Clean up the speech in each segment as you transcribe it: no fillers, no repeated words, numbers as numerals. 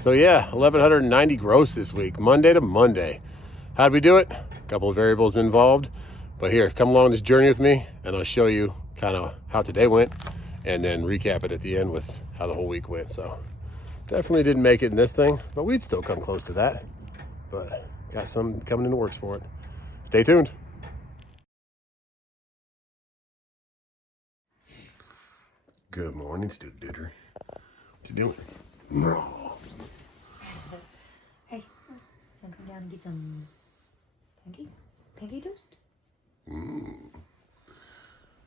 So yeah, 1,190 gross this week, Monday to Monday. How'd we do it? A couple of variables involved, but here, come along this journey with me and I'll show you kind of how today went and then recap it at the end with how the whole week went. So definitely didn't make it in this thing, but we'd still come close to that. But got some coming in the works for it. Stay tuned. Good morning, student duder. What you doing? No. Hey, wanna come down and get some pancake toast? No,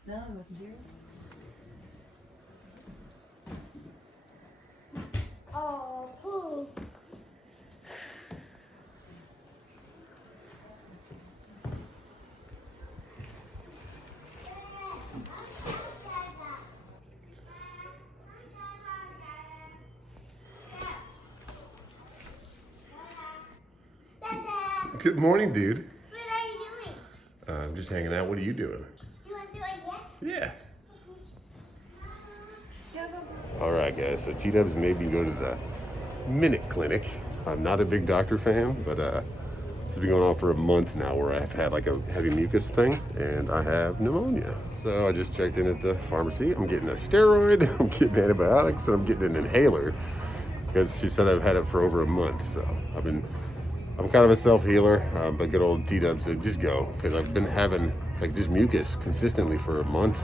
you want some cereal? Oh, cool. Good morning, dude. What are you doing? I'm just hanging out. What are you doing? Do you want to do it yet? Yeah. All right, guys. So T-Dubs made me go to the Minute Clinic. I'm not a big doctor fan, but this has been going on for a month now where I've had like a heavy mucus thing and I have pneumonia. So I just checked in at the pharmacy. I'm getting a steroid, I'm getting antibiotics, and I'm getting an inhaler because she said I've had it for over a month. So I'm kind of a self-healer, but good old T-Dubs said just go because I've been having like just mucus consistently for a month.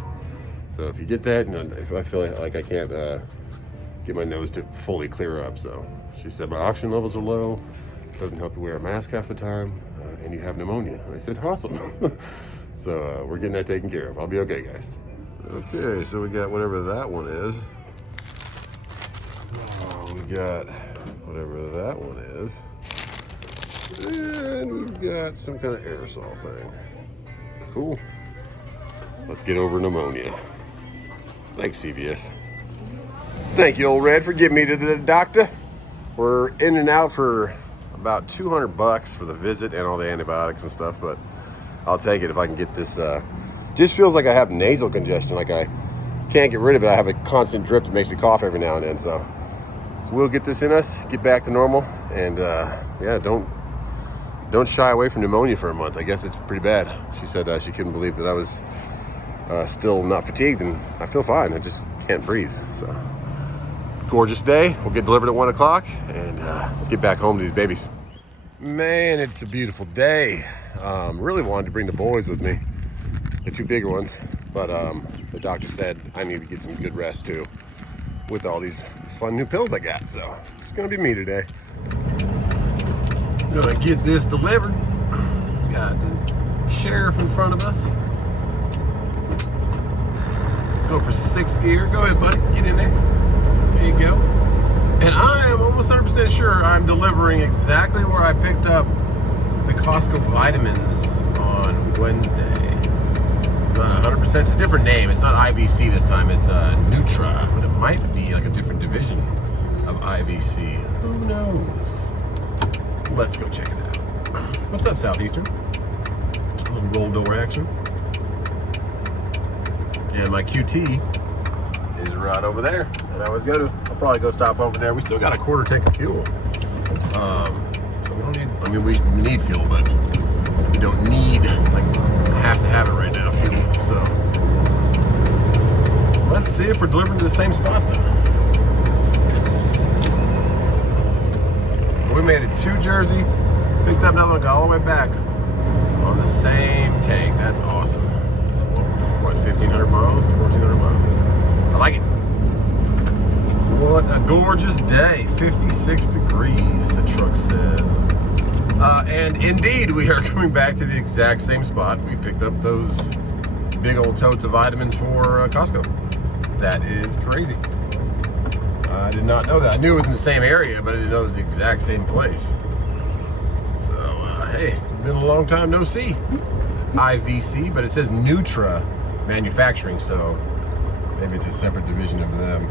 So if you get that, and if I feel like I can't get my nose to fully clear up, so she said my oxygen levels are low, doesn't help you wear a mask half the time, and you have pneumonia. And I said, awesome. So we're getting that taken care of. I'll be okay, guys. Okay, so we got whatever that one is. Oh, we got whatever that one is. And we've got some kind of aerosol thing. Cool. Let's get over pneumonia. Thanks, CVS. Thank you, old Red, for getting me to the doctor. We're in and out for about $200 for the visit and all the antibiotics and stuff, but I'll take it if I can get this. Just feels like I have nasal congestion, like I can't get rid of it. I have a constant drip that makes me cough every now and then, so we'll get this in us, get back to normal, and yeah, don't shy away from pneumonia for a month. I guess it's pretty bad. She said she couldn't believe that I was still not fatigued, and I feel fine. I just can't breathe. So, gorgeous day. We'll get delivered at 1 o'clock, and let's get back home to these babies. Man, it's a beautiful day. Really wanted to bring the boys with me, the two bigger ones, but the doctor said I need to get some good rest too with all these fun new pills I got. So, it's gonna be me today. Gonna get this delivered. Got the sheriff in front of us. Let's go for 6th gear. Go ahead, buddy. Get in there. There you go. And I am almost 100% sure I'm delivering exactly where I picked up the Costco vitamins on Wednesday. Not 100%. It's a different name. It's not IVC this time. It's Nutra, but it might be like a different division of IVC. Who knows? Let's go check it out. What's up, Southeastern? A little roll door action. And my QT is right over there. And I was gonna, I'll probably go stop over there. We still got a quarter tank of fuel. So we don't need, I mean, we need fuel, but we don't need, like, have to have it right now, fuel. So let's see if we're delivering to the same spot though. We made it to Jersey, picked up another one, got all the way back on the same tank. That's awesome. What, 1,500 miles, 1,400 miles? I like it. What a gorgeous day. 56 degrees, the truck says. And indeed, we are coming back to the exact same spot. We picked up those big old totes of vitamins for Costco. That is crazy. I did not know that. I knew it was in the same area, but I didn't know it was the exact same place. So, hey, it's been a long time no see. IVC, but it says Nutra Manufacturing, so maybe it's a separate division of them.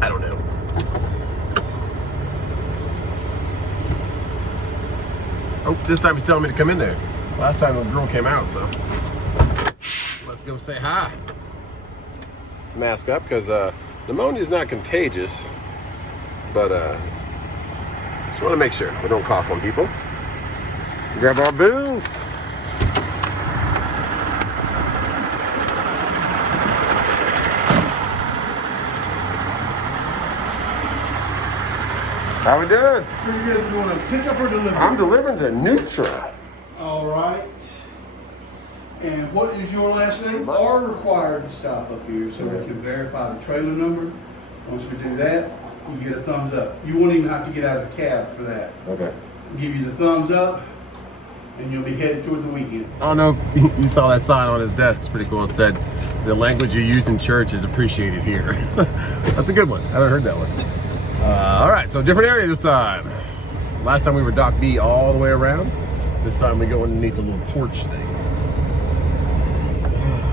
I don't know. Oh, this time he's telling me to come in there. Last time the girl came out, so let's go say hi. Let's mask up because pneumonia is not contagious, but Just want to make sure we don't cough on people. Grab our booze. How we doing? Pretty good. You want to pick up or deliver? I'm delivering to Nutra. All right. And what is your last name? Are required to stop up here so we can verify the trailer number. Once we do that, you get a thumbs up. You won't even have to get out of the cab for that. Okay. Give you the thumbs up, and you'll be headed toward the weekend. I don't know if you saw that sign on his desk. It's pretty cool. It said, "The language you use in church is appreciated here." That's a good one. I haven't heard that one. All right, so different area this time. Last time we were Dock B all the way around. This time we go underneath a little porch thing.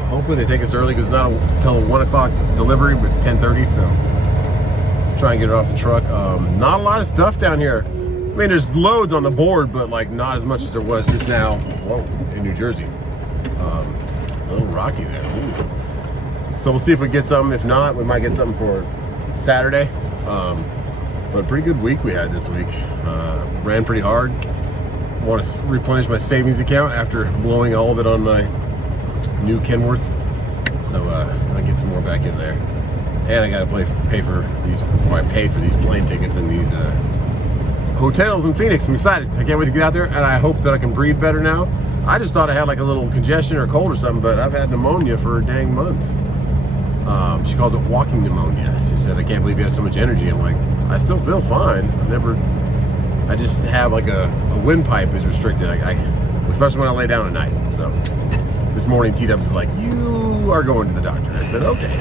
Hopefully they take us early because it's not until 1 o'clock delivery, but it's 10:30, so try and get it off the truck. Not a lot of stuff down here. I mean, there's loads on the board, but like not as much as there was just now. Whoa, in New Jersey. A little rocky there. Ooh. So we'll see if we get something. If not, we might get something for Saturday. But a pretty good week we had this week. Ran pretty hard. Want to replenish my savings account after blowing all of it on my new KenWorth. So I get some more back in there. And I gotta pay for these, or I paid for these plane tickets and these hotels in Phoenix. I'm excited. I can't wait to get out there, and I hope that I can breathe better now. I just thought I had like a little congestion or cold or something, but I've had pneumonia for a dang month. She calls it walking pneumonia. She said, "I can't believe you have so much energy." I'm like, I still feel fine. I just have like a windpipe is restricted. Especially when I lay down at night. So this morning T-Dubs is like, "You are going to the doctor." I said, "Okay.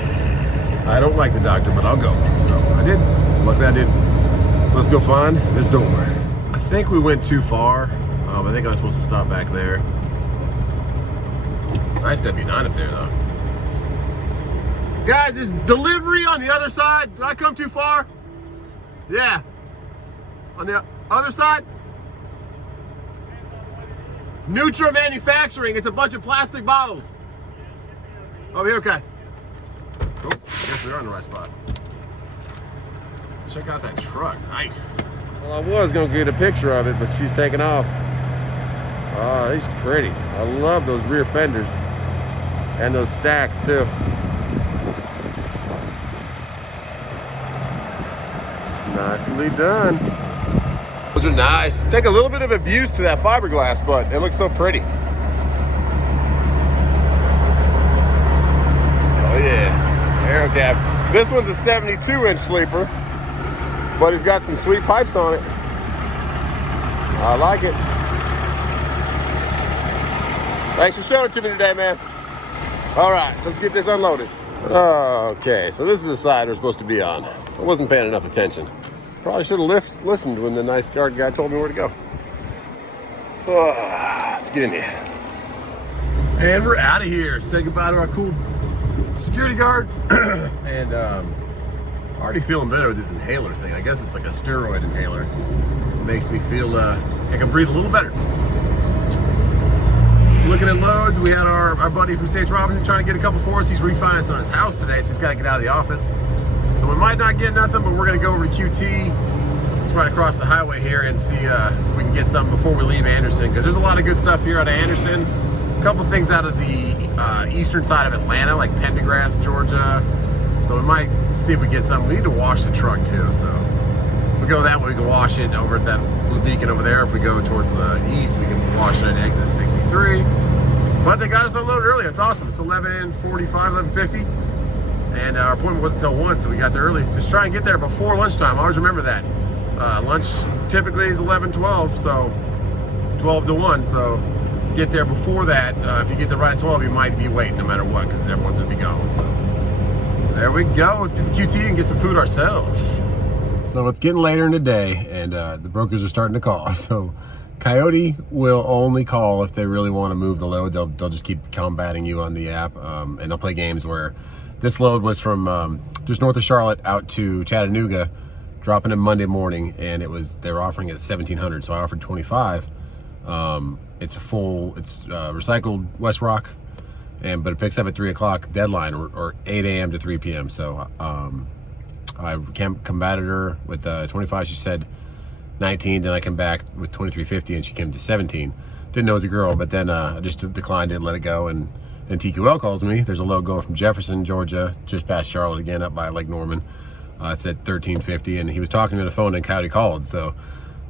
I don't like the doctor, but I'll go." So I did. Luckily I did. Let's go find this door. I think we went too far. I think I was supposed to stop back there. Nice W9 up there though. Guys, is delivery on the other side? Did I come too far? Yeah. On the other side? Nutra Manufacturing. It's a bunch of plastic bottles. Over here, okay. Cool. I guess we are in the right spot. Check out that truck. Nice. Well, I was going to get a picture of it, but she's taking off. Oh, he's pretty. I love those rear fenders. And those stacks, too. Nicely done. Those are nice. Take a little bit of abuse to that fiberglass, but it looks so pretty. Oh yeah, aero cab. This one's a 72-inch sleeper, but he's got some sweet pipes on it. I like it. Thanks for showing it to me today, man. All right, let's get this unloaded. Okay, so this is the side we're supposed to be on. I wasn't paying enough attention. Probably should have listened when the nice guard guy told me where to go. Let's get in here. And we're out of here. Say goodbye to our cool security guard. And already feeling better with this inhaler thing. I guess it's like a steroid inhaler. It makes me feel I can breathe a little better. Looking at loads, we had our buddy from St. Robinson trying to get a couple for us. He's refinancing on his house today, so he's got to get out of the office. So we might not get nothing, but we're going to go over to QT. It's right across the highway here, and see if we can get something before we leave Anderson, because there's a lot of good stuff here out of Anderson. A couple things out of the eastern side of Atlanta, like Pendergrass, Georgia. So we might see if we get something. We need to wash the truck too, so if we go that way, we can wash it over at that blue beacon over there. If we go towards the east, we can wash it at exit 63. But they got us unloaded early. It's awesome. It's 11:45, 11:50. And our appointment wasn't until 1, so we got there early. Just try and get there before lunchtime. Always remember that. Lunch typically is 11:12, so 12 to 1. So get there before that. If you get there right at 12, you might be waiting no matter what, because everyone's gonna be gone. So there we go. Let's get to QT and get some food ourselves. So it's getting later in the day, and the brokers are starting to call. So Coyote will only call if they really want to move the load. They'll just keep combating you on the app, and they'll play games where this load was from just north of Charlotte out to Chattanooga, dropping in Monday morning, and they were offering it at 1,700, so I offered 25. It's recycled West Rock, but it picks up at 3 o'clock deadline, or 8 a.m. to 3 p.m. So I combated her with 25. She said 19. Then I come back with 2350, and she came to 17. Didn't know it was a girl, but then I just declined it, let it go, and then TQL calls me. There's a load going from Jefferson, Georgia, just past Charlotte again, up by Lake Norman. It said 1350, and he was talking to the phone, and Coyote called. So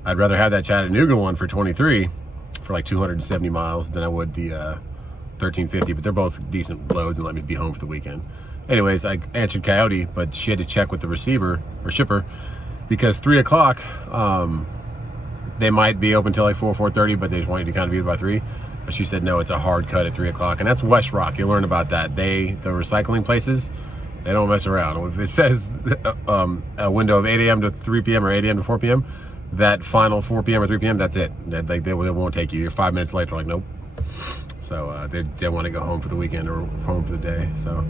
I'd rather have that Chattanooga one for 23 for like 270 miles than I would the 1350, but they're both decent loads and let me be home for the weekend. Anyways, I answered Coyote, but she had to check with the receiver or shipper because 3 o'clock, they might be open till like 4:30, but they just want you to kind of be by 3. But she said, no, it's a hard cut at 3 o'clock. And that's West Rock. You'll learn about that. The recycling places, they don't mess around. If it says a window of 8 a.m. to 3 p.m. or 8 a.m. to 4 p.m., that final 4 p.m. or 3 p.m., that's it. They won't take you. You're 5 minutes late. They're like, nope. So they want to go home for the weekend or home for the day. So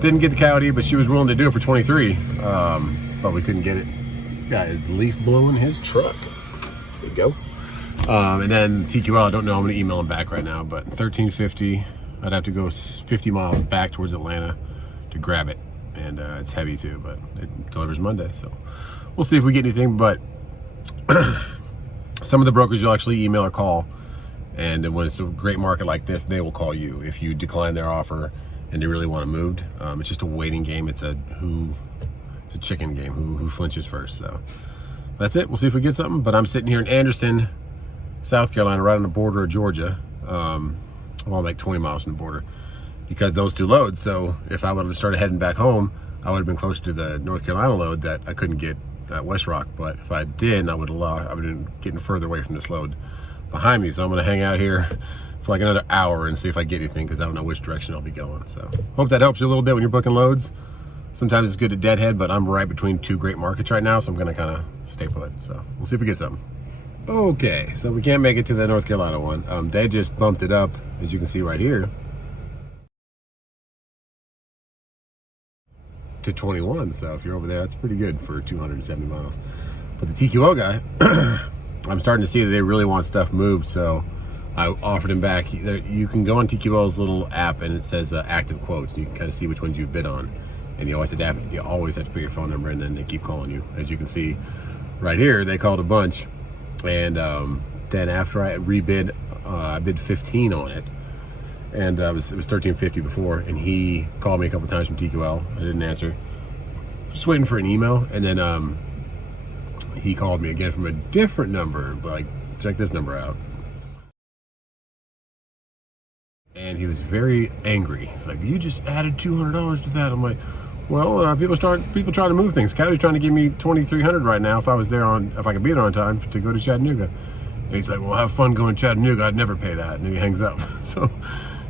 didn't get the Coyote, but she was willing to do it for 23. But we couldn't get it. This guy is leaf blowing his truck. There you go. And then TQL, I don't know. I'm going to email him back right now. But 1350, I'd have to go 50 miles back towards Atlanta to grab it. And it's heavy too, but it delivers Monday. So we'll see if we get anything. But some of the brokers you'll actually email or call. And when it's a great market like this, they will call you if you decline their offer and they really want it moved. It's just a waiting game. It's a chicken game. Who flinches first? So that's it. We'll see if we get something. But I'm sitting here in Anderson, South Carolina, right on the border of Georgia. Well, like 20 miles from the border, because those two loads. So if I would have started heading back home, I would have been closer to the North Carolina load that I couldn't get at West Rock. But if I did, I would have been getting further away from this load behind me. So I'm going to hang out here for like another hour and see if I get anything, because I don't know which direction I'll be going. So hope that helps you a little bit when you're booking loads. Sometimes it's good to deadhead, but I'm right between two great markets right now, so I'm going to kind of stay put. So we'll see if we get something. Okay, so we can't make it to the North Carolina one. They just bumped it up, as you can see right here, to 21. So if you're over there, that's pretty good for 270 miles. But the TQL guy, I'm starting to see that they really want stuff moved, so I offered him back. You can go on TQL's little app, and it says active quotes. You can kind of see which ones you bid on, and you always have to put your phone number in, and they keep calling you. As you can see right here, they called a bunch, and then after I rebid, I bid 15 on it, and it was 1350 before, and he called me a couple times from TQL. I didn't answer. Just waiting for an email, and then he called me again from a different number, like, check this number out. And he was very angry. He's like, you just added $200 to that. I'm like, well, people trying to move things. Coyote's trying to give me $2,300 right now if I could be there on time to go to Chattanooga. And he's like, well, have fun going to Chattanooga. I'd never pay that. And then he hangs up. So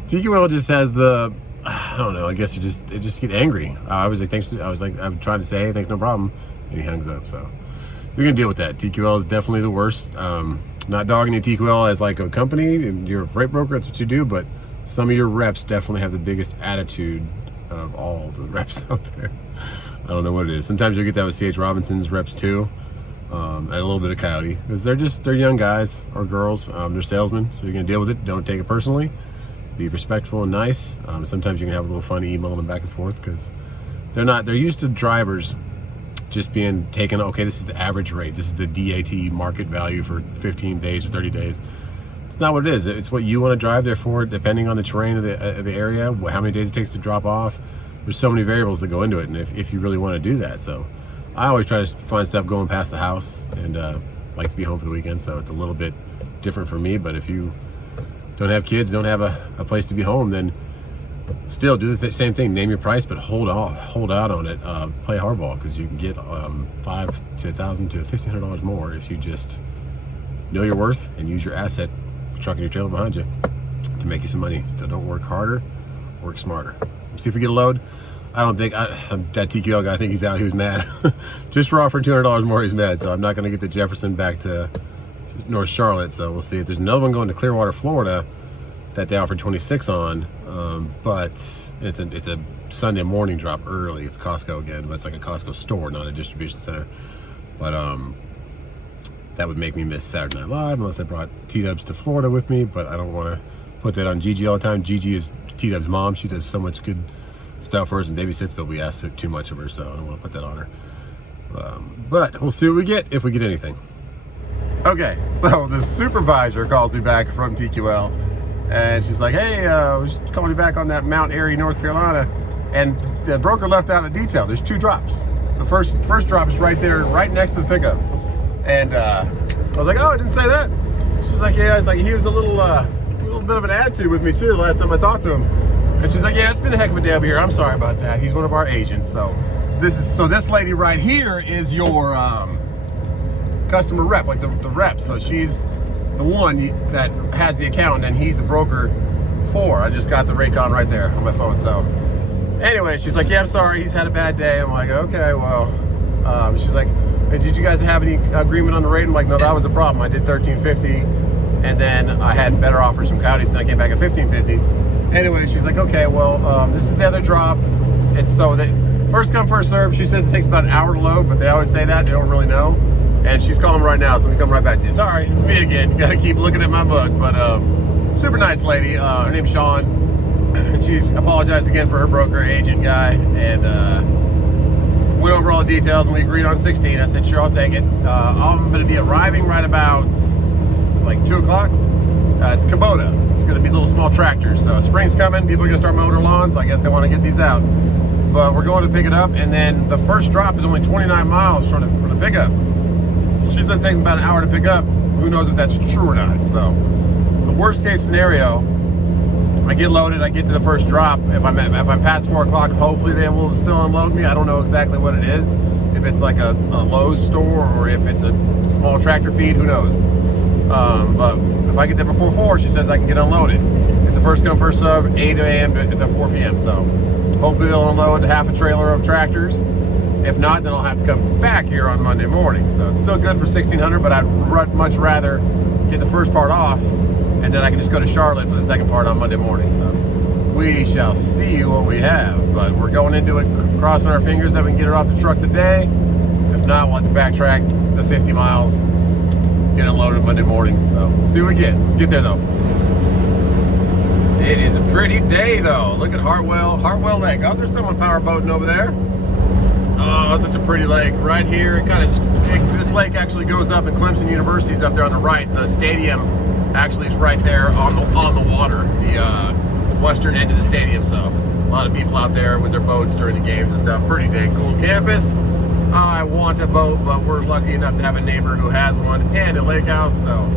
TQL just has I don't know, I guess it just get angry. I was like, I'm trying to say, hey, thanks, no problem. And he hangs up. So you're gonna deal with that. TQL is definitely the worst. Not dogging you, TQL as like a company, and you're a freight broker, that's what you do, but some of your reps definitely have the biggest attitude of all the reps out there. I don't know what it is. Sometimes you'll get that with C.H. Robinson's reps too, and a little bit of Coyote, because they're young guys or girls. They're salesmen, so you're gonna deal with it. Don't take it personally. Be respectful and nice. Sometimes you can have a little fun emailing them back and forth, because they're used to drivers just being taken, okay, this is the average rate, this is the DAT market value for 15 days or 30 days. It's not what it is. It's what you want to drive there for, depending on the terrain of the area, how many days it takes to drop off. There's so many variables that go into it, and if you really want to do that. So I always try to find stuff going past the house, and like to be home for the weekend, so it's a little bit different for me. But if you don't have kids, don't have a place to be home, then still do the same thing. Name your price, but hold out on it. Play hardball, because you can get $500 to $1,000 to $1,500 more if you just know your worth and use your asset, truck and your trailer behind you, to make you some money. So don't work harder, work smarter. See if we get a load. I don't think that TQL guy, I think he's out. He was mad. Just for offering $200 more, he's mad. So I'm not going to get the Jefferson back to North Charlotte. So we'll see. If there's another one going to Clearwater, Florida, that they offered 26 on, but it's a Sunday morning drop early. It's Costco again, but it's like a Costco store, not a distribution center. But that would make me miss Saturday Night Live unless I brought T-Dubs to Florida with me. But I don't want to put that on Gigi all the time. Gigi is T-Dub's mom. She does so much good stuff for us and babysits, but we ask too much of her, so I don't want to put that on her. But we'll see what we get, if we get anything. Okay, so the supervisor calls me back from TQL, and she's like, hey, I was calling you back on that Mount Airy, North Carolina, and the broker left out a detail. There's 2 drops. The first drop is right there, right next to the pickup. And I was like, oh, I didn't say that. She's like, yeah, it's like he was a little bit of an attitude with me too the last time I talked to him. And she's like, yeah, it's been a heck of a day over here. I'm sorry about that. He's one of our agents. So this lady right here is your customer rep, like the rep. So she's the one that has the account, and he's a broker for. I just got the Raycon right there on my phone. So anyway, she's like, yeah, I'm sorry. He's had a bad day. I'm like, okay, well. She's like, hey, did you guys have any agreement on the rate? I'm like, no, that was the problem. I did $13.50, and then I had better offers from Coyotes, and I came back at $15.50. Anyway, she's like, okay, well, this is the other drop. It's so that first come, first serve. She says it takes about an hour to load, but they always say that. They don't really know. And she's calling right now, so let me come right back to you. Sorry, it's me again. You gotta keep looking at my mug. But super nice lady. Her name's Sean. And she's apologized again for her broker agent guy, and went over all the details, and we agreed on 16. I said, sure, I'll take it. I'm gonna be arriving right about like 2 o'clock. It's Kubota. It's gonna be little small tractors. So spring's coming, people are gonna start mowing their lawns, so I guess they wanna get these out. But we're going to pick it up, and then the first drop is only 29 miles from the pickup. She says it takes about an hour to pick up. Who knows if that's true or not. So the worst case scenario, I get loaded, I get to the first drop. If I'm past 4 o'clock, hopefully they will still unload me. I don't know exactly what it is. If it's like a Lowe's store, or if it's a small tractor feed, who knows. But if I get there before 4, she says I can get unloaded. It's a first come, first serve, 8 a.m. to 4 p.m. So hopefully they'll unload half a trailer of tractors. If not, then I'll have to come back here on Monday morning. So it's still good for $1,600, but I'd much rather get the first part off, and then I can just go to Charlotte for the second part on Monday morning. So we shall see what we have. But we're going into it, crossing our fingers that we can get it off the truck today. If not, we'll have to backtrack the 50 miles, get unloaded Monday morning. So let's see what we get. Let's get there though. It is a pretty day though. Look at Hartwell Lake. Oh, there's someone powerboating over there. Oh, such a pretty lake. Right here, this lake actually goes up, and Clemson University's up there on the right. The stadium actually is right there on the water, the western end of the stadium. So a lot of people out there with their boats during the games and stuff. Pretty dang cool campus. I want a boat, but we're lucky enough to have a neighbor who has one and a lake house. So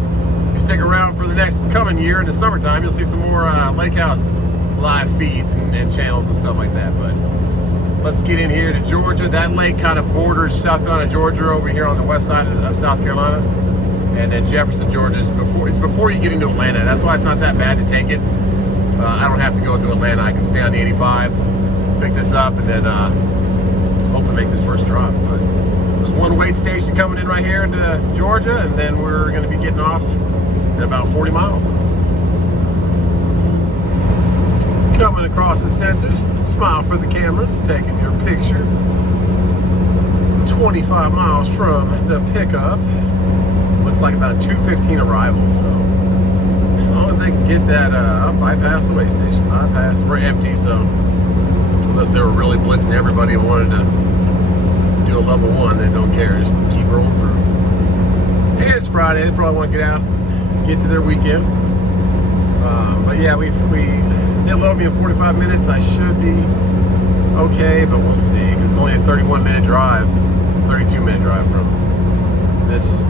if you stick around for the next coming year in the summertime, you'll see some more lake house live feeds and channels and stuff like that. But let's get in here to Georgia. That lake kind of borders South Carolina, Georgia, over here on the west side of South Carolina. And then Jefferson, Georgia is before you get into Atlanta. That's why it's not that bad to take it. I don't have to go through Atlanta. I can stay on the 85, pick this up, and then hopefully make this first drop. But there's one wait station coming in right here into Georgia, and then we're going to be getting off in about 40 miles. Coming across the sensors, smile for the cameras, taking your picture. 25 miles from the pickup. Looks like about a 2:15 arrival, so as long as they can get that bypass the way station, we're empty, so unless they were really blitzing everybody and wanted to do a level 1, they don't care, just keep rolling through. And it's Friday, they probably want to get out, get to their weekend. But yeah, if they load me in 45 minutes, I should be okay, but we'll see, because it's only a 31-minute drive, 32-minute drive from this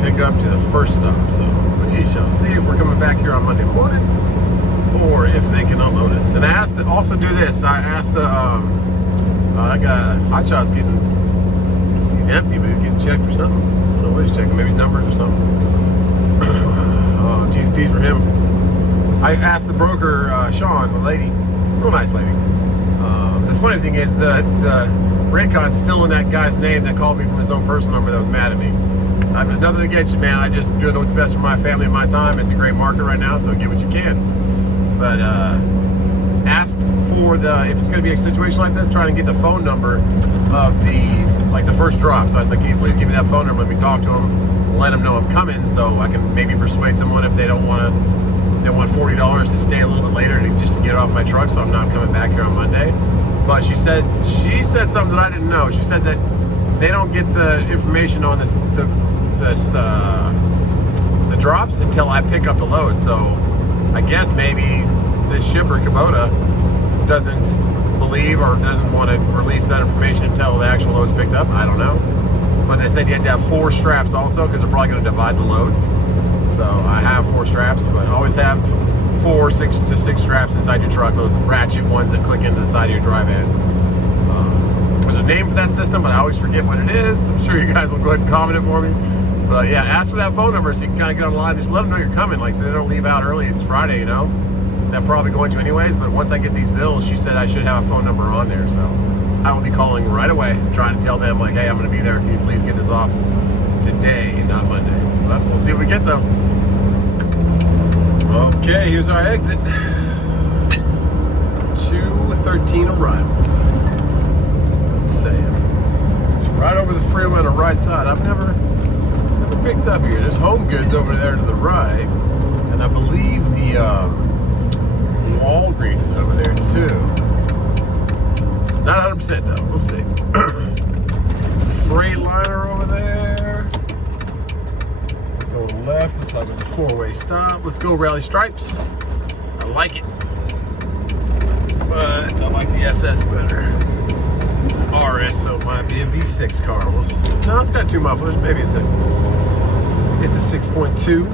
pickup to the first stop. So we shall see if we're coming back here on Monday morning, or if they can unload us. And I asked to also do this. I asked the I got Hotshot's getting, he's empty, but he's getting checked for something. I don't know what he's checking, maybe his numbers or something. T's and P's for him. I asked the broker, Sean, the lady, real nice lady. The funny thing is the Raycon's still in that guy's name that called me from his own personal number that was mad at me. I'm nothing against you, man. I just doing what's best for my family and my time. It's a great market right now, so get what you can. But asked for if it's going to be a situation like this, trying to get the phone number of the first drop. So I was like, can you please give me that phone number? Let me talk to him, let him know I'm coming, so I can maybe persuade someone if they don't want to. They want $40 to stay a little bit later just to get it off my truck, so I'm not coming back here on Monday. But she said something that I didn't know. She said that they don't get the information on this drops until I pick up the load. So I guess maybe this shipper, Kubota, doesn't believe or doesn't want to release that information until the actual load's picked up. I don't know. But they said you had to have 4 straps also, because they're probably going to divide the loads. So I have 4 straps, but always have 4, 6 to 6 straps inside your truck. Those ratchet ones that click into the side of your drive end. There's a name for that system, but I always forget what it is. I'm sure you guys will go ahead and comment it for me. But yeah, ask for that phone number so you can kind of get online. Just let them know you're coming, like so they don't leave out early. It's Friday, you know. They're probably going to anyways, but once I get these bills, she said I should have a phone number on there. So I will be calling right away, trying to tell them like, hey, I'm going to be there. Can you please get this off today, not Monday? But we'll see what we get though. Okay, here's our exit. 2:13 arrival. What's it saying? It's right over the freeway on the right side. I've never picked up here. There's Home Goods over there to the right, and I believe the Walgreens is over there too. Not 100% though. We'll see. There's a Freightliner over there. Going left. Looks like it's a 4-way stop. Let's go Rally Stripes. I like it, but I like the SS better. It's an RS, so it might be a V6 car. No, it's got 2 mufflers. Maybe it's a 6.2.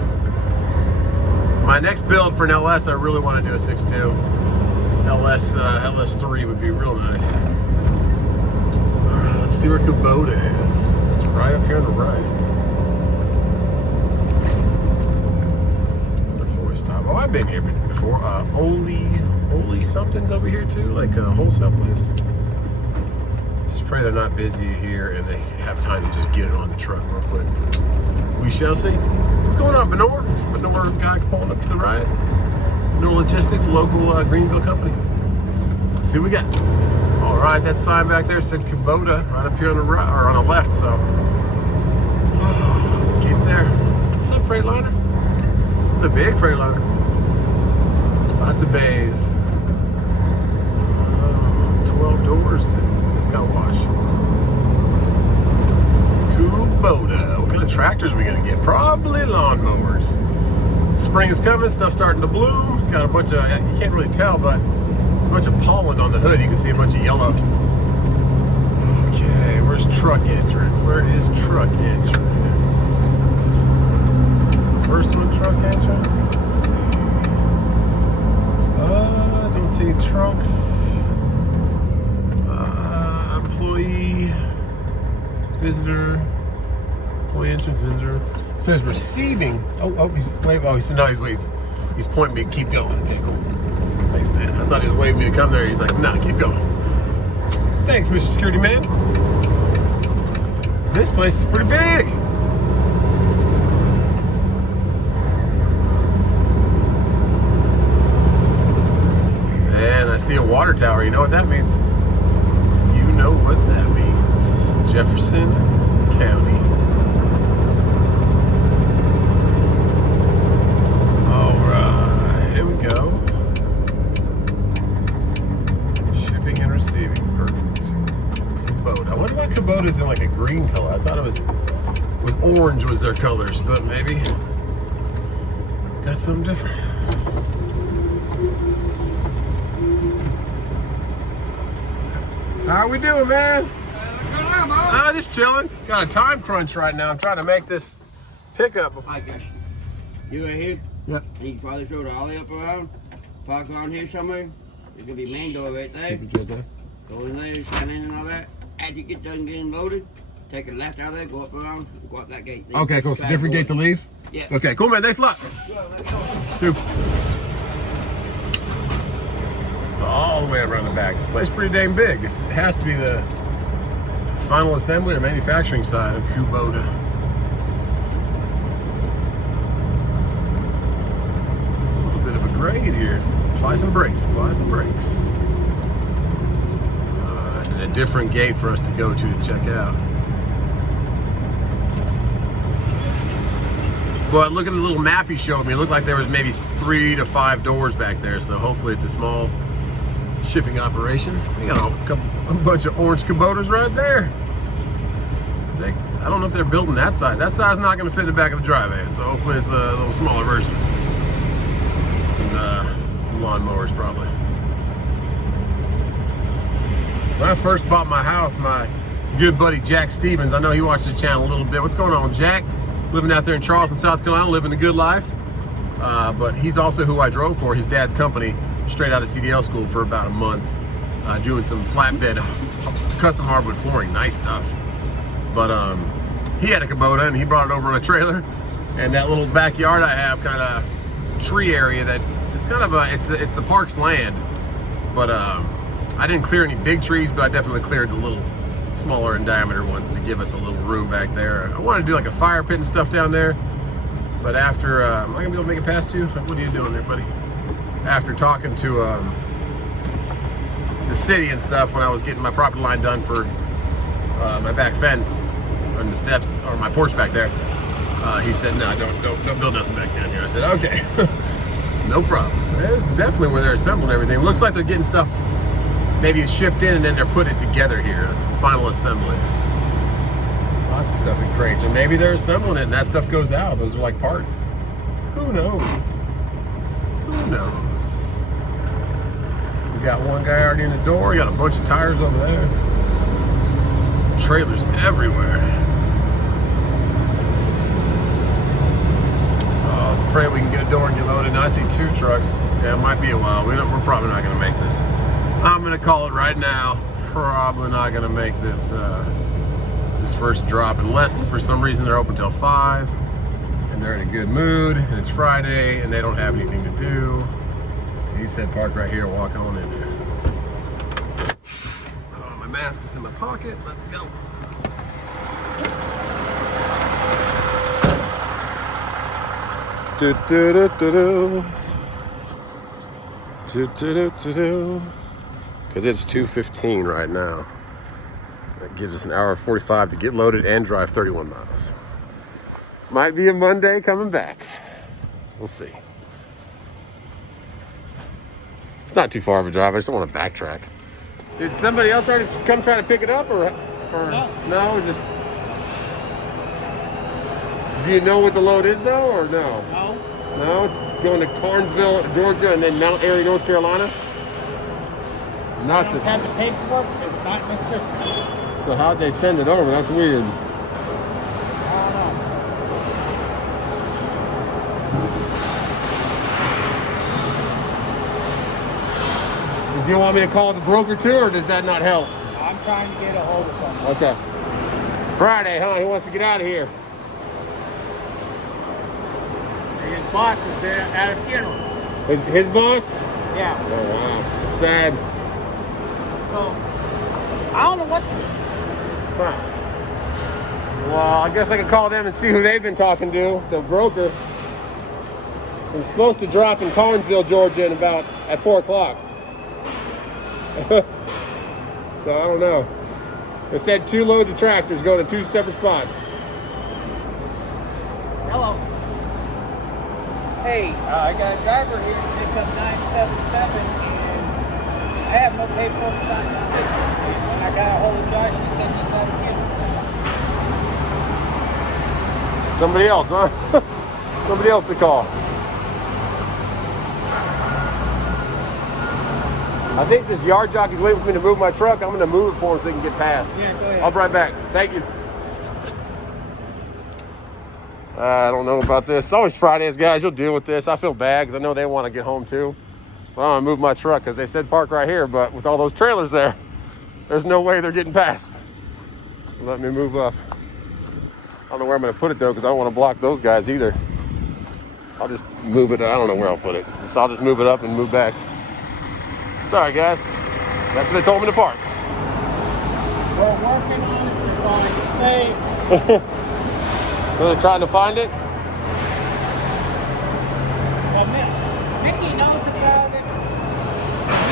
My next build for an LS, I really want to do a 6.2. LS3 would be real nice. Let's see where Kubota is. It's right up here on the right. Another 4-way stop. Oh, I've been here before. Oli something's over here too, like a wholesale place. Just pray they're not busy here and they have time to just get it on the truck real quick. We shall see. What's going on, Benor? There's a Benor guy pulling up to the right. Benor Logistics, local Greenville company. Let's see what we got. All right, that sign back there said Kubota right up here on the right or on the left. So let's get there. What's up, Freightliner? It's a big Freightliner. Lots of bays. 12 doors. It's got a wash. Kubota. What kind of tractors are we gonna get? Probably lawnmowers. Spring is coming, stuff's starting to bloom. Got a bunch of, you can't really tell, but there's a bunch of pollen on the hood. You can see a bunch of yellow. Okay, where's truck entrance? Where is truck entrance? Is the first one truck entrance? Let's see. I don't see any trucks. Employee, visitor, employee entrance, visitor. It says receiving. He's pointing me to keep going. Okay, cool. Thanks, man. I thought he was waving me to come there. He's like, nah, keep going. Thanks, Mr. Security Man. This place is pretty big. And I see a water tower. You know what that means? You know what that means. Jefferson County. All right, here we go. Shipping and receiving, perfect. Kubota. I wonder why Kubota's in like a green color. I thought it was orange was their colors, but maybe got something different. How are we doing, man? Just chilling. Got a time crunch right now. I'm trying to make this pickup. I guess you right here. Yep. And you can probably throw the ollie up around, park around here somewhere. There's gonna be a main door right there. Go in there, stand in and all that. As you get done getting loaded, take a left out of there, go up around, go up that gate. Okay, cool. It's a different gate to leave? Yeah. Okay, cool, man. Thanks a lot. Dude. So all the way around the back. This place is pretty dang big. It has to be the final assembly or manufacturing side of Kubota. A little bit of a grade here. Apply some brakes, apply some brakes. And a different gate for us to go to check out. But look at the little map he showed me. It looked like there was maybe 3 to 5 doors back there. So hopefully it's a small shipping operation. We got a bunch of orange Kubotas right there. I don't know if they're building that size. That size is not going to fit in the back of the dry van, so hopefully it's a little smaller version. Some lawnmowers probably. When I first bought my house, my good buddy Jack Stevens, I know he watches the channel a little bit. What's going on, Jack? Living out there in Charleston, South Carolina, living a good life. But he's also who I drove for, his dad's company, straight out of CDL school for about a month, doing some flatbed custom hardwood flooring, nice stuff. But he had a Kubota and he brought it over on a trailer, and that little backyard I have, kind of tree area, that it's kind of it's the park's land. But I didn't clear any big trees, but I definitely cleared the little smaller in diameter ones to give us a little room back there. I wanted to do like a fire pit and stuff down there, but after am I gonna be able to make it past you? What are you doing there, buddy? After talking to the city and stuff, when I was getting my property line done for my back fence and the steps, or my porch back there, he said, no, don't build nothing back down here. I said, okay. No problem. It's definitely where they're assembling everything. It looks like they're getting stuff, maybe it's shipped in and then they're putting it together here, final assembly. Lots of stuff in crates, or maybe they're assembling it and that stuff goes out. Those are like parts. Who knows? Who knows? We got one guy already in the door. We got a bunch of tires over there. Trailers everywhere. Oh, let's pray we can get a door and get loaded. Now I see 2 trucks. Yeah, it might be a while. We're probably not going to make this. I'm going to call it right now. Probably not going to make this this first drop, unless for some reason they're open till 5 and they're in a good mood and it's Friday and they don't have anything to do. He said park right here, walk on in there. Oh, my mask is in my pocket. Let's go. Do do do do do. Do do do do do. Because it's 2:15 right now. That gives us an hour 45 to get loaded and drive 31 miles. Might be a Monday coming back. We'll see. It's not too far of a drive. I just don't want to backtrack. Did somebody else already come try to pick it up, or no? Just. Do you know what the load is though, or no? No. No, it's going to Carnesville, Georgia, and then Mount Airy, North Carolina. I don't have the paperwork. It's not in the system. So how'd they send it over? That's weird. I don't know. Do you want me to call the broker too, or does that not help? I'm trying to get a hold of someone. Okay. It's Friday, huh? He wants to get out of here. His boss is there at a funeral. His boss? Yeah. Oh, wow. Sad. So, I don't know what to do. Huh. Well, I guess I can call them and see who they've been talking to, the broker. I'm supposed to drop in Carnesville, Georgia at 4 o'clock. So I don't know. They said 2 loads of tractors going to 2 separate spots. Hello. Hey, I got a driver here to pick up 977, and I have no paperwork signed in the system. And when I got a hold of Josh, he said he's at a funeral. Somebody else, huh? Somebody else to call. I think this yard jockey's waiting for me to move my truck. I'm going to move it for him so he can get past. Yeah, go ahead. I'll be right back. Thank you. I don't know about this. It's always Fridays, guys. You'll deal with this. I feel bad because I know they want to get home too. But I'm going to move my truck because they said park right here. But with all those trailers there, there's no way they're getting past. So let me move up. I don't know where I'm going to put it though because I don't want to block those guys either. I'll just move it. I don't know where I'll put it. So I'll just move it up and move back. Sorry, guys. That's what they told me to park. We're working on it. That's all I can say. They're trying to find it? Well, Mickey knows about it.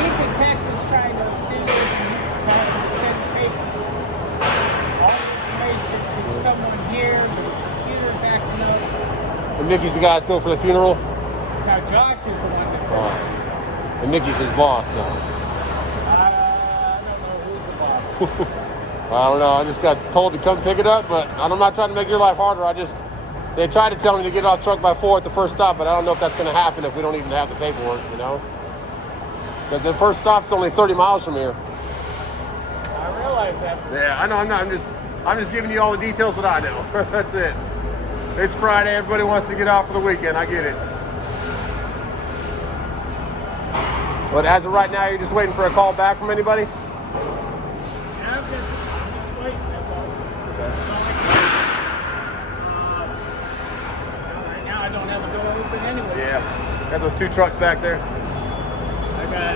He's in Texas trying to do this, and he's trying to send all the information to someone here, but his computer's acting up. And Mickey's the guy that's going for the funeral? Now, Josh is the one that's Oh. at the funeral. And Mickey's his boss, though. I don't know who's the boss. I don't know. I just got told to come pick it up, but I'm not trying to make your life harder. They tried to tell me to get off truck by 4 at the first stop, but I don't know if that's going to happen if we don't even have the paperwork, you know? Because the first stop's only 30 miles from here. I realize that. Yeah, I know. I'm just giving you all the details that I know. That's it. It's Friday. Everybody wants to get off for the weekend. I get it. But as of right now, you're just waiting for a call back from anybody? Yeah, I'm just waiting, that's all. That's all I can. Right now I don't have a door open anyway. Yeah. Got those 2 trucks back there. I got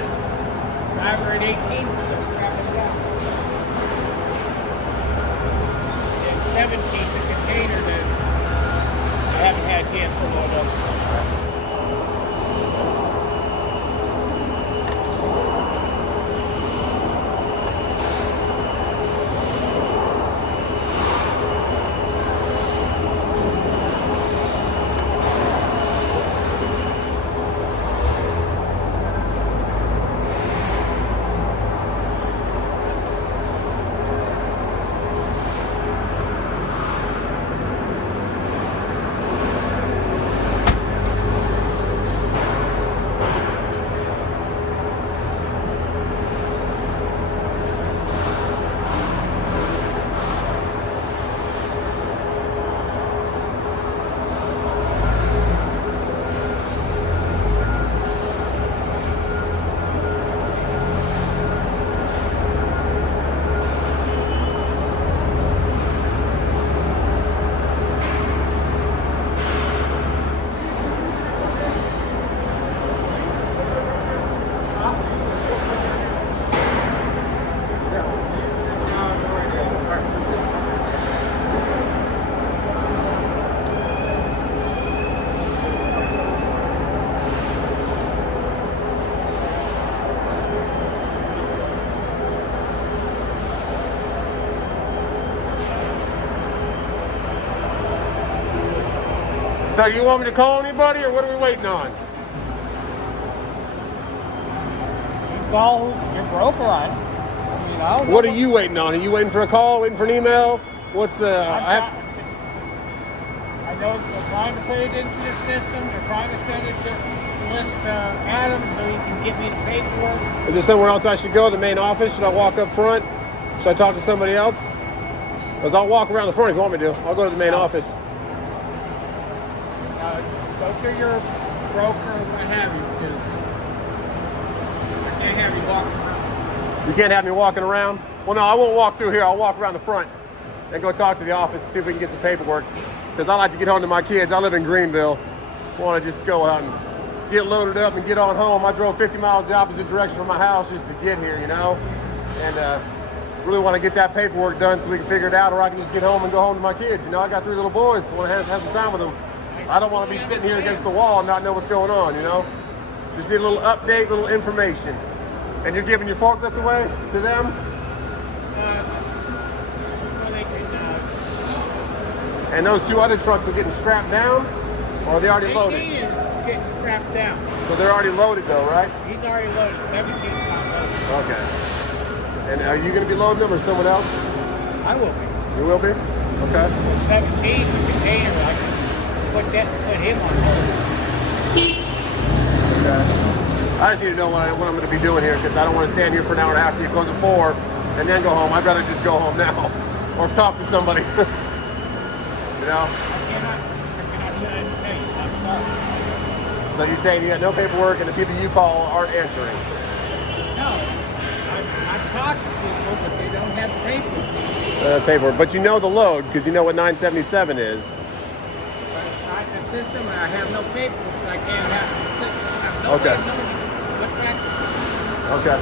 driver at 18 still strapping down. And 17's a container that I haven't had a chance to load up. So you want me to call anybody, or what are we waiting on? You call your broker on. I mean, I don't know. What are you waiting on? Are you waiting for a call, waiting for an email? What's the... I know they're trying to put it into the system. They're trying to send it to list Adam so he can get me the paperwork. Is there somewhere else I should go? The main office? Should I walk up front? Should I talk to somebody else? Because I'll walk around the front if you want me to. I'll go to the main office. Go to your broker or what have you, because I can't have you walking around. You can't have me walking around? Well, no, I won't walk through here. I'll walk around the front and go talk to the office and see if we can get some paperwork. Because I like to get home to my kids. I live in Greenville. I want to just go out and get loaded up and get on home. I drove 50 miles the opposite direction from my house just to get here, you know? And really want to get that paperwork done so we can figure it out, or I can just get home and go home to my kids. You know, I got 3 little boys. I want to have some time with them. I don't want to be sitting here against the wall and not know what's going on, you know? Just need a little update, little information. And you're giving your forklift away to them? Well, they can, And those 2 other trucks are getting strapped down? Or are they already 18 loaded? is getting strapped down. So they're already loaded though, right? He's already loaded. 17's not loaded. Okay. And are you going to be loading them or someone else? I will be. You will be? Okay. Well, 17's a container. I can put him on hold. Okay. I just need to know what I'm going to be doing here, because I don't want to stand here for an hour and a half till you close at 4 and then go home. I'd rather just go home now or talk to somebody. You know? I cannot tell you. I'm sorry. So you're saying you got no paperwork and the people you call aren't answering? No. I've talked to people, but they don't have paper. Paperwork. But you know the load, because you know what 977 is. But it's not the system, and I have no paper, so I can't have Okay. Okay.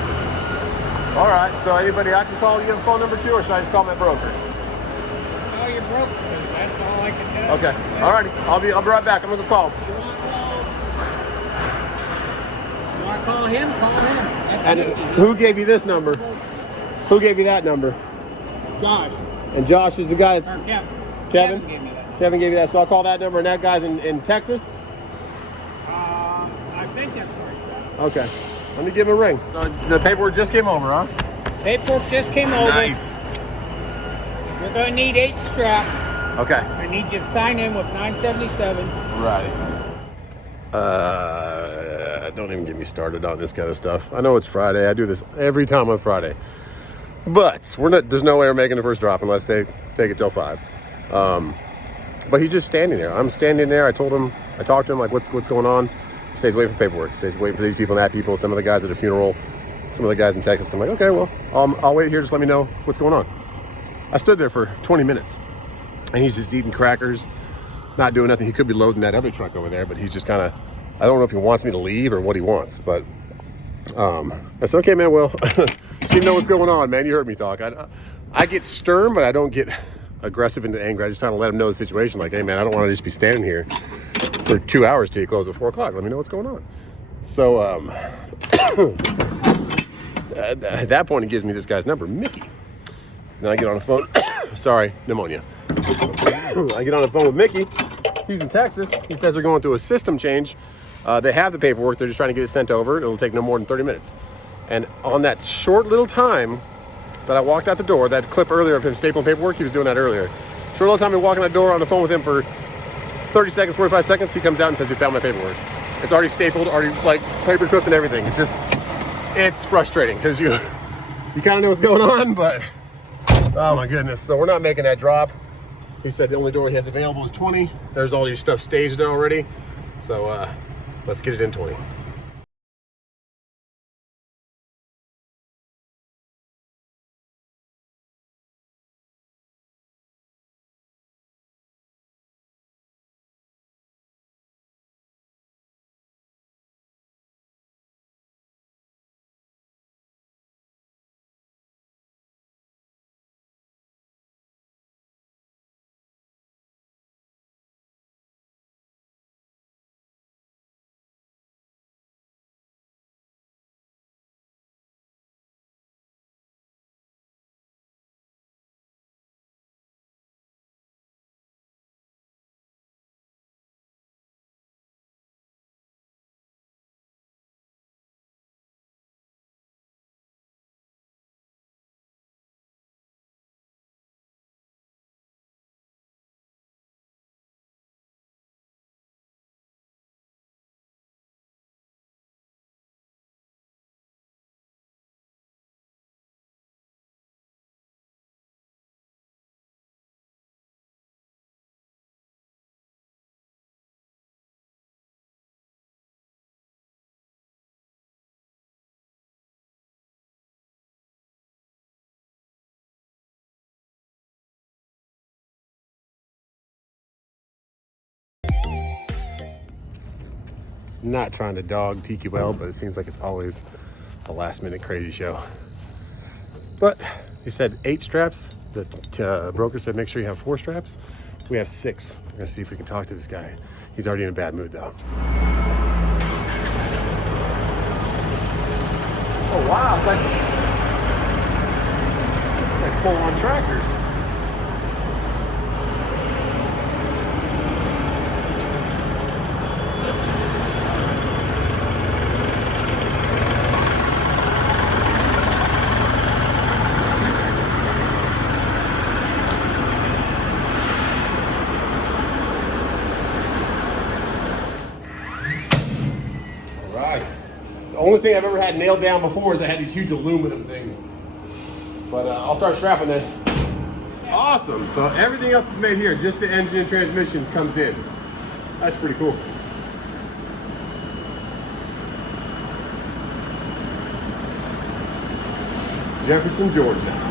All right. So anybody I can call, you have a phone number too, or should I just call my broker? Just call your broker, because that's all I can tell you. Okay. All righty. I'll be right back. I'm gonna go call. You want to call him? Call him. That's And easy. who gave you this number? Who gave you that number? Josh. And Josh is the guy that's... Or Kevin. Kevin? Gave me that. Kevin gave you that, so I'll call that number, and that guy's in Texas? I think that's where he's at. Okay. Let me give him a ring. So the paperwork just came over, huh? Paperwork just came over. Nice. You're going to need 8 straps. Okay. I need you to sign in with 977. Right. Don't even get me started on this kind of stuff. I know it's Friday. I do this every time on Friday. But there's no way we're making the first drop unless they take it till 5. But he's just standing there. I'm standing there. I talked to him, like, what's going on? He stays waiting for paperwork. He stays waiting for these people and that people, some of the guys at a funeral, some of the guys in Texas. I'm like, okay, well, I'll wait here. Just let me know what's going on. I stood there for 20 minutes and he's just eating crackers, not doing nothing. He could be loading that other truck over there, but he's just kind of, I don't know if he wants me to leave or what he wants, but I said, okay, man, well, you know what's going on, man. You heard me talk. I get stern, but I don't get aggressive into anger. I just try to let him know the situation. Like, hey, man, I don't want to just be standing here for 2 hours till you close at 4 o'clock. Let me know what's going on. So at that point, he gives me this guy's number, Mickey. Then I get on the phone. Sorry, pneumonia. I get on the phone with Mickey. He's in Texas. He says they're going through a system change. They have the paperwork. They're just trying to get it sent over. It'll take no more than 30 minutes. And on that short little time that I walked out the door, that clip earlier of him stapling paperwork, he was doing that earlier. Short little time I walk in that door on the phone with him for 30 seconds, 45 seconds, he comes out and says he found my paperwork. It's already stapled, already like paper clipped and everything. It's frustrating because you kind of know what's going on, but oh my goodness. So we're not making that drop. He said the only door he has available is 20. There's all your stuff staged there already. So let's get it in 20. Not trying to dog TQL, but it seems like it's always a last minute crazy show. But he said 8 straps. The broker said make sure you have 4 straps. We have 6. We're gonna see if we can talk to this guy. He's already in a bad mood though. Oh wow, it's like full-on tractors. The only thing I've ever had nailed down before is I had these huge aluminum things. But I'll start strapping then. Awesome. So everything else is made here. Just the engine and transmission comes in. That's pretty cool. Jefferson, Georgia.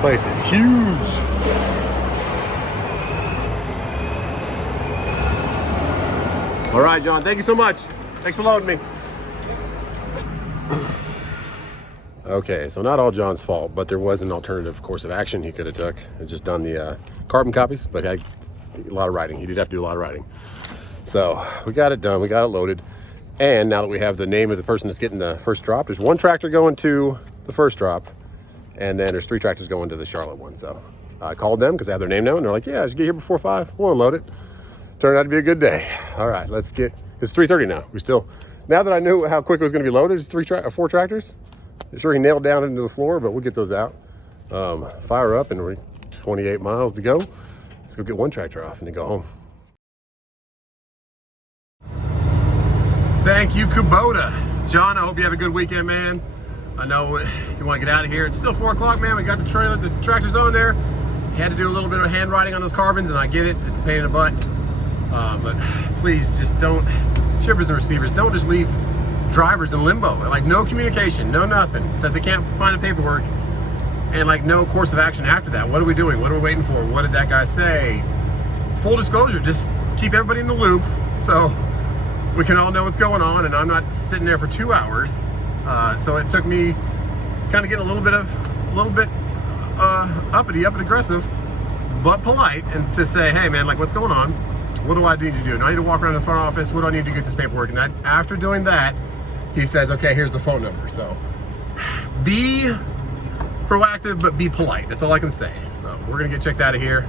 Place is huge. All right, John, thank you so much. Thanks for loading me. Okay, so not all John's fault, but there was an alternative course of action he could have took and just done the carbon copies, but he had a lot of writing. He did have to do a lot of writing. So we got it done, we got it loaded. And now that we have the name of the person that's getting the first drop, there's one tractor going to the first drop And then there's 3 tractors going to the Charlotte one. So I called them because I have their name now, and they're like, yeah, I should get here before 5. We'll unload it. Turned out to be a good day. All right, let's get, it's 3:30 now. We still, now that I knew how quick it was gonna be loaded, it's 4 tractors. Sure, he nailed down into the floor, but we'll get those out. Fire up, and we're 28 miles to go. Let's go get 1 tractor off and then go home. Thank you, Kubota. John, I hope you have a good weekend, man. I know you want to get out of here. It's still 4 o'clock, man. We got the trailer, the tractor's on there. Had to do a little bit of handwriting on those carbons, and I get it. It's a pain in the butt. But please just don't, shippers and receivers, don't just leave drivers in limbo. Like, no communication, no nothing. It says they can't find the paperwork, and like no course of action after that. What are we doing? What are we waiting for? What did that guy say? Full disclosure, just keep everybody in the loop so we can all know what's going on, and I'm not sitting there for 2 hours. So it took me kind of getting a little bit uppity aggressive, but polite, and to say, hey man, like, what's going on? What do I need to do? Do I need to walk around the front office? What do I need to get this paperwork? And that, after doing that, he says, okay, here's the phone number. So be proactive, but be polite. That's all I can say. So we're gonna get checked out of here.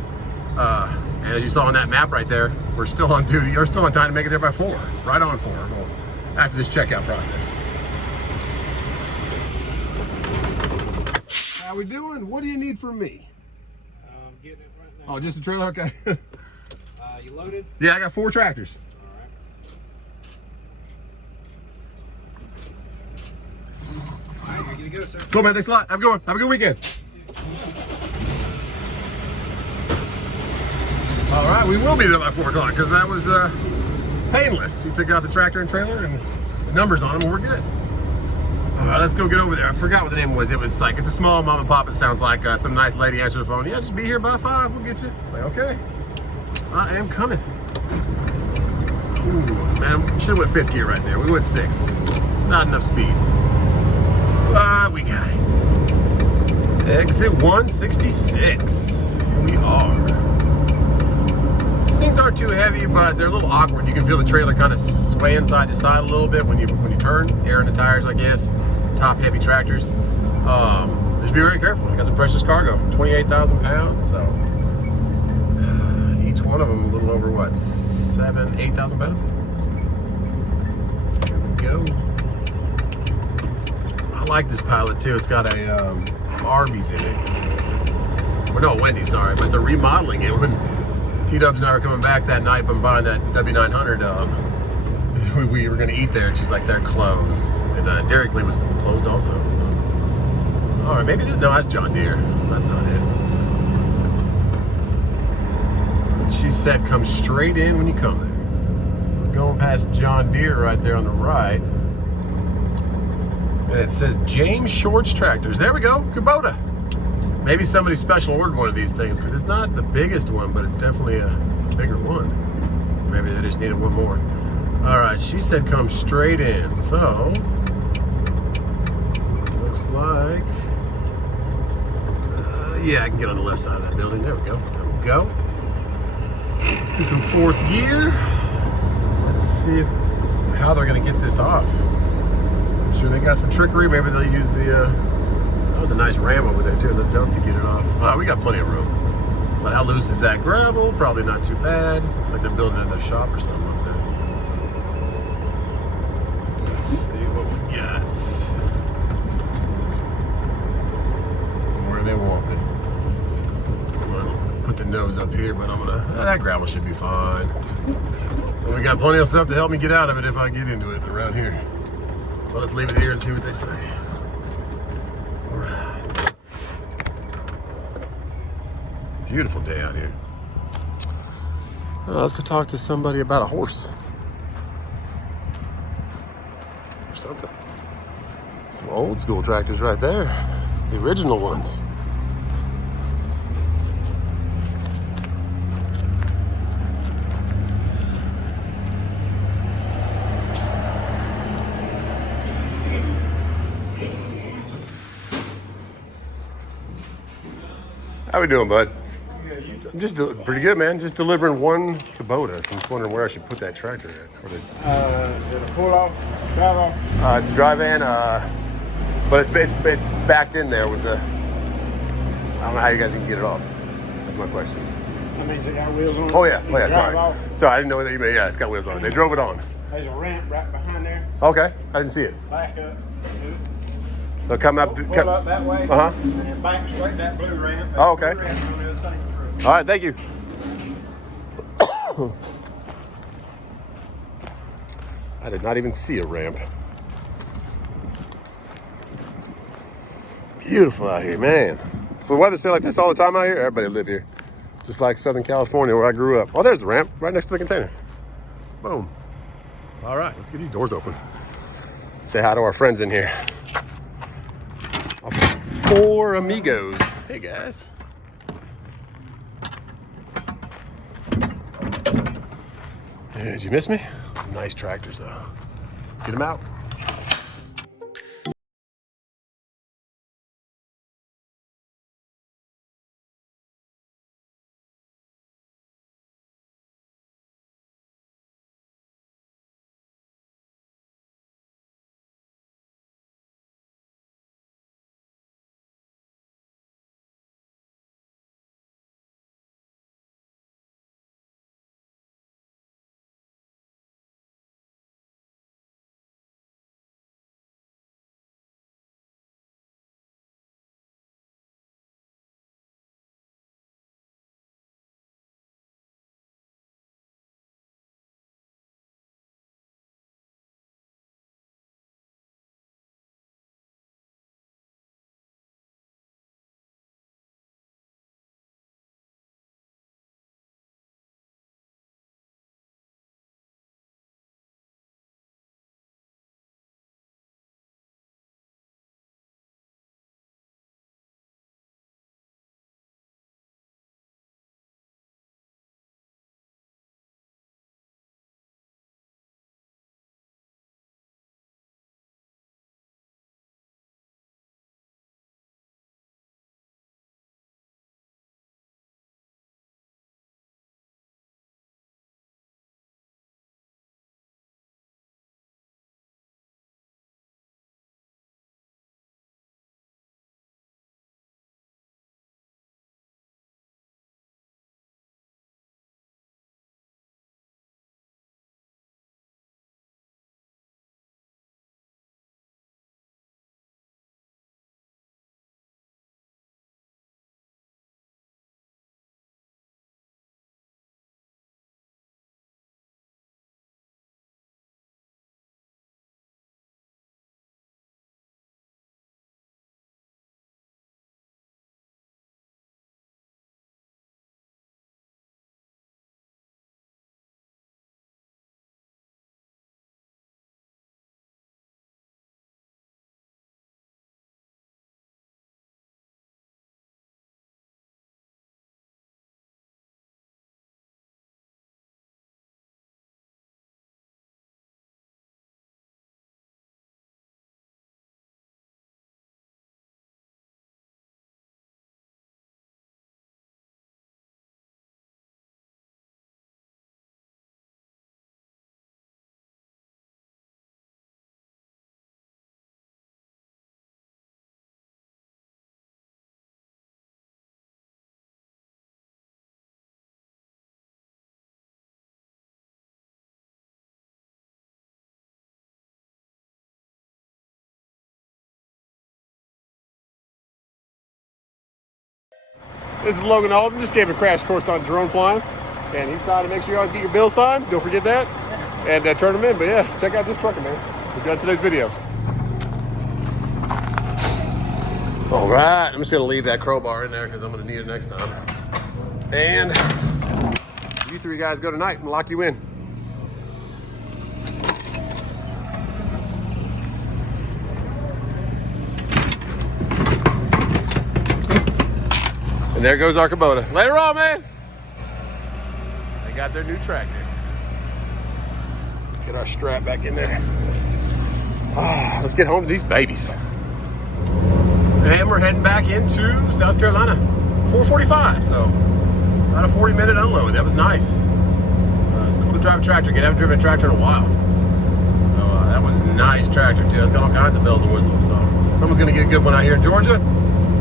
And as you saw on that map right there, we're still on duty. You're still on time to make it there by 4, right on 4, well, after this checkout process. How we doing? What do you need from me? Getting it right now. Oh, just a trailer, okay. You loaded? Yeah, I got 4 tractors. All right, you're good to go, sir. Cool, man, thanks a lot. Have a good one. Have a good weekend. All right, we will be there by 4 o'clock because that was painless. He took out the tractor and trailer and the numbers on them, and we're good. All right, let's go get over there. I forgot what the name was. It was like, it's a small mom and pop. It sounds like some nice lady answered the phone. Yeah, just be here by 5. We'll get you. Like, okay, I am coming. Ooh, man, should have went 5th gear right there. We went 6th. Not enough speed. We got it. Exit 166. Here we are. These things aren't too heavy, but they're a little awkward. You can feel the trailer kind of swaying side to side a little bit when you turn. Air in the tires, I guess. Top heavy tractors. Just be very careful. You got some precious cargo. 28,000 pounds. So each one of them a little over what, 7,000 to 8,000 pounds. Here we go. I like this Pilot too. It's got a Arby's in it. Well, no, Wendy's, sorry, but they're remodeling it. When T-Dubs and I were coming back that night from buying that W900, we were gonna eat there, and she's like, they're closed. And Dairy Queen was closed also. So. All right, maybe no, that's John Deere. That's not it. And she said, come straight in when you come there. So we're going past John Deere right there on the right. And it says James Shorts Tractors. There we go, Kubota. Maybe somebody special ordered one of these things because it's not the biggest one, but it's definitely a bigger one. Maybe they just needed one more. All right, she said come straight in. So, looks like, yeah, I can get on the left side of that building. There we go, there we go. Do some 4th gear. Let's see how they're gonna get this off. I'm sure they got some trickery. Maybe they'll use the, oh, the nice ram over there too, in the dump to get it off. Oh, we got plenty of room. But how loose is that gravel? Probably not too bad. Looks like they're building another shop or something up there. Let's see what we got. Where they want me. I'm gonna put the nose up here, but I'm gonna, that gravel should be fine. And we got plenty of stuff to help me get out of it if I get into it around here. Well, let's leave it here and see what they say. All right. Beautiful day out here. Let's go talk to somebody about a horse. Or something. Some old school tractors right there. The original ones. How we doing, bud? I'm just pretty good, man. Just delivering 1 Kubota. So I'm just wondering where I should put that tractor at. Is it a pull-off, drive-off? It's a drive-in, but it's backed in there with the I don't know how you guys can get it off. That's my question. That means it got wheels on it. Oh yeah, You oh yeah, drive sorry. off. Sorry, I didn't know what you meant. Yeah, it's got wheels on it. They drove it on. There's a ramp right behind there. Okay, I didn't see it. Back up. They'll come up. Pull up that way. Uh-huh. And then back straight that blue ramp. Oh, okay. Blue ramp on the other side of the road. All right, thank you. I did not even see a ramp. Beautiful out here, man. For the weather stay like this all the time out here, everybody live here. Just like Southern California where I grew up. Oh, there's the ramp right next to the container. Boom. All right, let's get these doors open. Say hi to our friends in here. Our 4 amigos. Hey guys. Hey, did you miss me? Nice tractors though. Let's get them out. This is Logan Alden. Just gave a crash course on drone flying. And he decided to make sure you always get your bill signed. Don't forget that. And turn them in. But yeah, check out this trucking, man. We're done today's video. All right, I'm just gonna leave that crowbar in there because I'm gonna need it next time. And you 3 guys go tonight and lock you in. And there goes our Kubota. Later on, man. They got their new tractor. Get our strap back in there. Let's get home to these babies. And we're heading back into South Carolina. 4:45, so about a 40-minute unload. That was nice. It's cool to drive a tractor. I haven't driven a tractor in a while. So that one's a nice tractor too. It's got all kinds of bells and whistles. So someone's gonna get a good one out here in Georgia.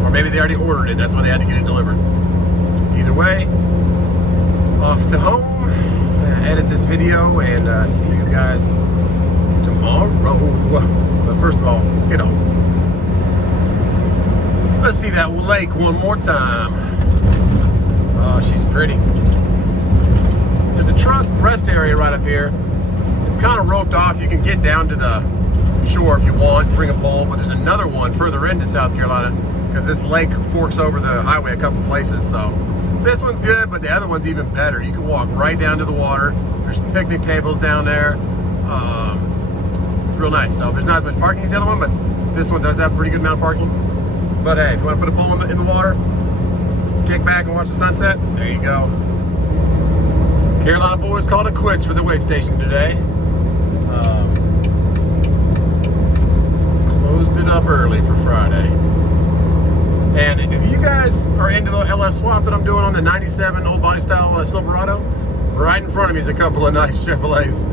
Or maybe they already ordered it. That's why they had to get it delivered. Either way, off to home. Edit this video and see you guys tomorrow. But first of all, let's get home. Let's see that lake one more time. Oh, she's pretty. There's a truck rest area right up here. It's kind of roped off. You can get down to the shore if you want, bring a pole, but there's another one further into South Carolina because this lake forks over the highway a couple places. So this one's good, but the other one's even better. You can walk right down to the water. There's picnic tables down there. It's real nice. So there's not as much parking as the other one, but this one does have a pretty good amount of parking. But hey, if you want to put a pole in the water, just kick back and watch the sunset, there you go. Carolina boys called it quits for the weigh station today. Closed it up early for Friday. And if you guys are into the LS swap that I'm doing on the 97 old body style Silverado, right in front of me is a couple of nice Chevrolets.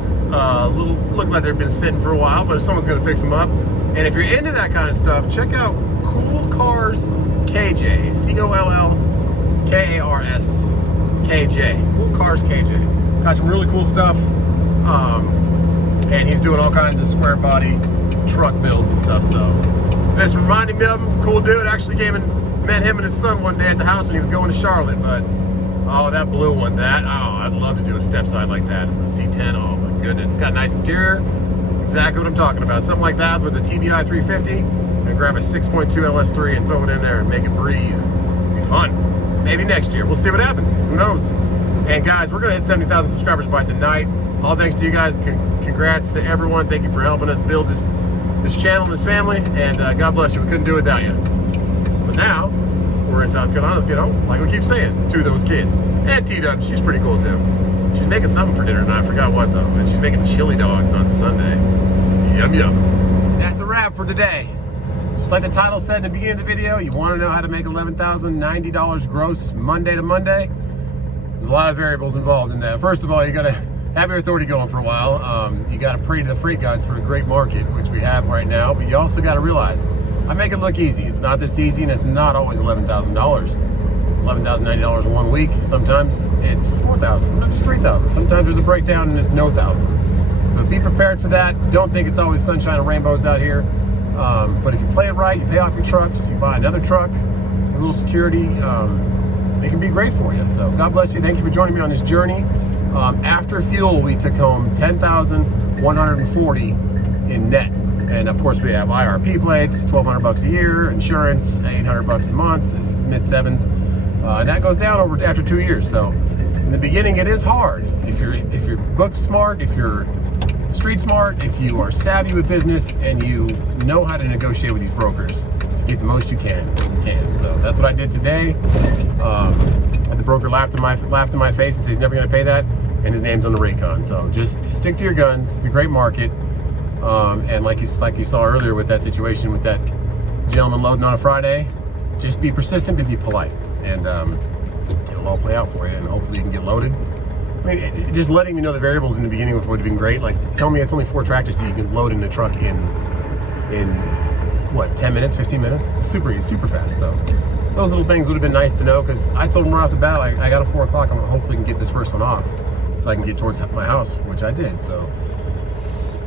Looks like they've been sitting for a while, but someone's gonna fix them up. And if you're into that kind of stuff, check out Cool Cars KJ, COLLKARS KJ, Cool Cars KJ. Got some really cool stuff. And he's doing all kinds of square body truck builds and stuff. So this reminded me of him. Cool dude. Actually came and met him and his son one day at the house when he was going to Charlotte. But oh, that blue one, I'd love to do a step side like that. The C10, oh my goodness. It's got a nice interior. It's exactly what I'm talking about. Something like that with a TBI 350 and grab a 6.2 LS3 and throw it in there and make it breathe. It'd be fun. Maybe next year. We'll see what happens. Who knows? And guys, we're gonna hit 70,000 subscribers by tonight. All thanks to you guys. Congrats to everyone. Thank you for helping us build this channel and this family. And God bless you. We couldn't do it without you. So now we're in South Carolina. Let's get home. Like we keep saying to those kids. And T-Dub, she's pretty cool too. She's making something for dinner tonight. I forgot what though. And she's making chili dogs on Sunday. Yum yum. That's a wrap for today. Just like the title said in the beginning of the video, you want to know how to make $11,090 gross Monday to Monday? There's a lot of variables involved in that. First of all, you got to have your authority going for a while. You got to pray to the freight guys for a great market, which we have right now. But you also got to realize, I make it look easy. It's not this easy, and it's not always $11,000. $11,090 in 1 week. Sometimes it's $4,000. Sometimes it's $3,000. Sometimes there's a breakdown and it's no thousand. So be prepared for that. Don't think it's always sunshine and rainbows out here. But if you play it right, you pay off your trucks, you buy another truck, a little security, it can be great for you. So God bless you. Thank you for joining me on this journey. After fuel, we took home $10,140 in net. And of course we have IRP plates, $1,200 a year, insurance, $800 a month, it's mid sevens. And that goes down after 2 years. So in the beginning, it is hard. If you're book smart, if you're street smart, if you are savvy with business and you know how to negotiate with these brokers to get the most you can. So that's what I did today. The broker laughed in my face and said he's never going to pay that, and his name's on the Raycon. So just stick to your guns. It's a great market, and like you saw earlier with that situation with that gentleman loading on a Friday, just be persistent, but be polite, and it'll all play out for you, and hopefully you can get loaded. I mean, just letting me know the variables in the beginning would have been great. Like, tell me it's only 4 tractors, so you can load in the truck in what, 10 minutes, 15 minutes? Super easy, super fast. So those little things would have been nice to know, because I told him right off the bat, I got a 4 o'clock. I'm hopefully can get this first one off, so I can get towards my house, which I did. So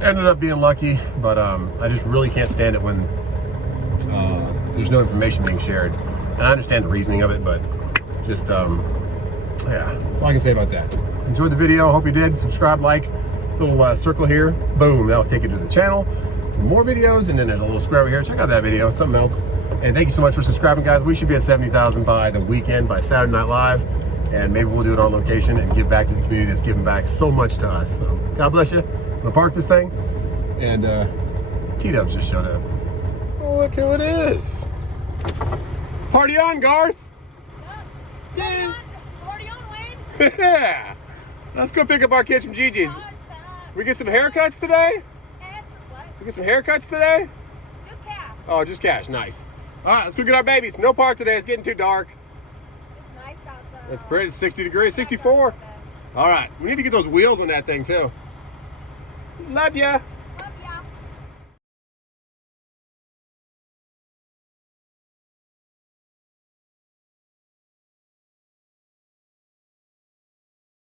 ended up being lucky, but I just really can't stand it when there's no information being shared. And I understand the reasoning of it, but just yeah, that's all I can say about that. Enjoyed the video, hope you did. Subscribe, like, little circle here, boom, that'll take you to the channel for more videos. And then there's a little square over here, check out that video, something else. And thank you so much for subscribing, guys. We should be at 70,000 by the weekend, by Saturday Night Live, and maybe we'll do it on location and give back to the community that's giving back so much to us. So God bless you. I'm gonna park this thing, and T-Dubs just showed up. Oh, look who it is. Party on, Garth. Party on, Wayne. Yeah. Let's go pick up our kids from Gigi's. We get some haircuts today? We get some haircuts today? Just cash. Oh, just cash. Nice. All right, let's go get our babies. No park today. It's getting too dark. It's nice out there. It's pretty. It's 60 degrees, 64. All right. We need to get those wheels on that thing, too. Love ya.